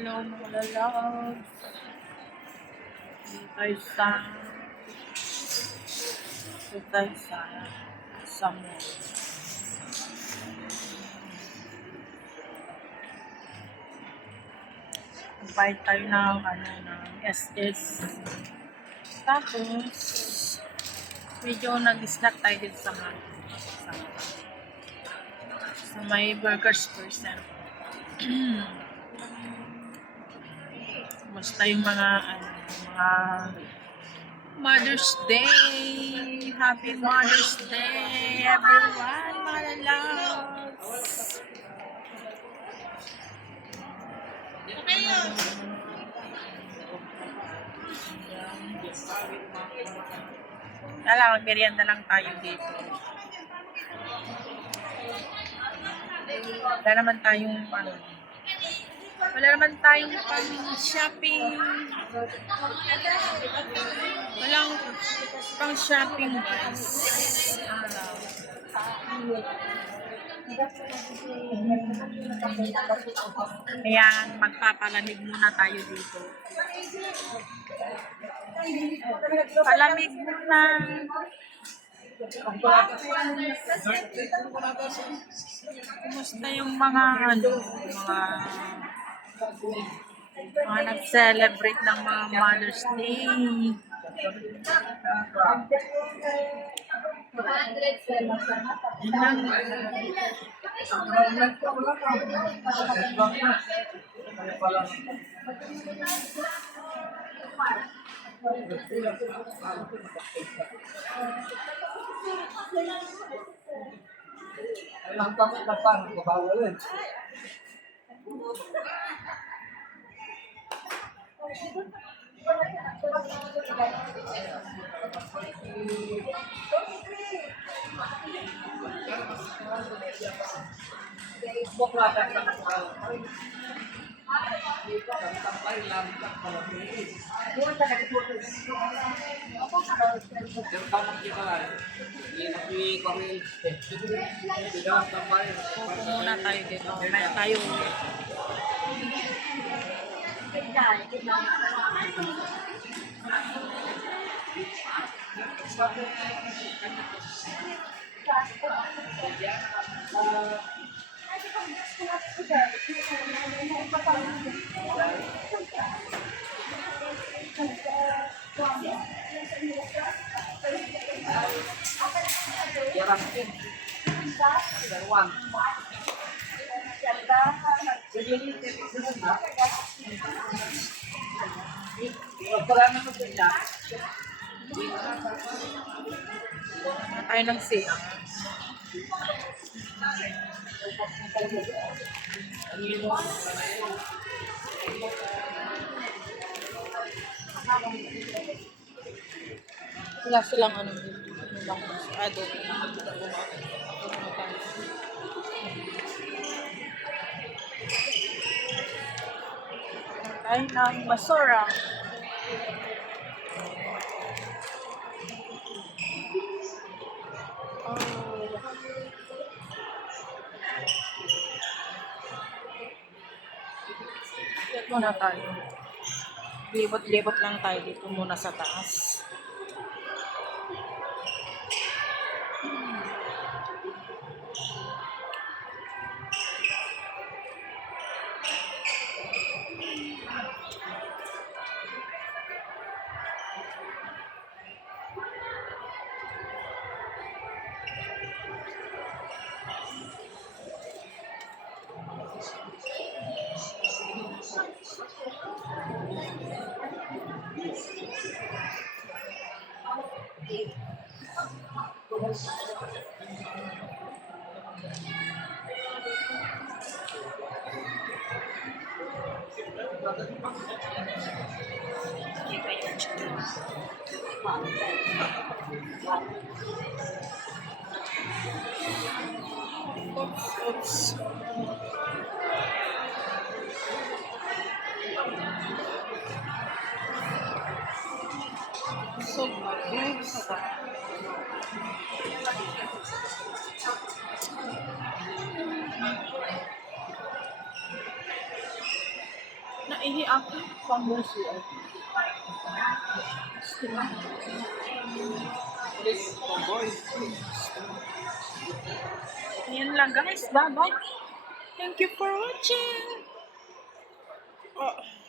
Hello mga love. Dito tayo sa mall. Magbayad tayo ng SS. Tapos, medyo nag-snack tayo dito sa may burgers percent. Basta yung mga Mother's Day! Happy Mother's Day, everyone, mga loves! Magmerienda lang tayo dito. Wala naman tayong pang-shopping. Walang pang-shopping, guys. Kaya magpapalamig muna tayo dito. Palamig muna. Kumusta yung mga nag-celebrate ng mga Mother's Day? Pupo muna tayo dito. May tayo tayo ng siya. Wala silang tayo ng basura. Muna tayo. Libot-libot lang tayo dito muna sa taas. Oops. So bagus. Ihi ako. Pang-mercy. Ayan lang guys. Bye-bye. Thank you for watching. Oh.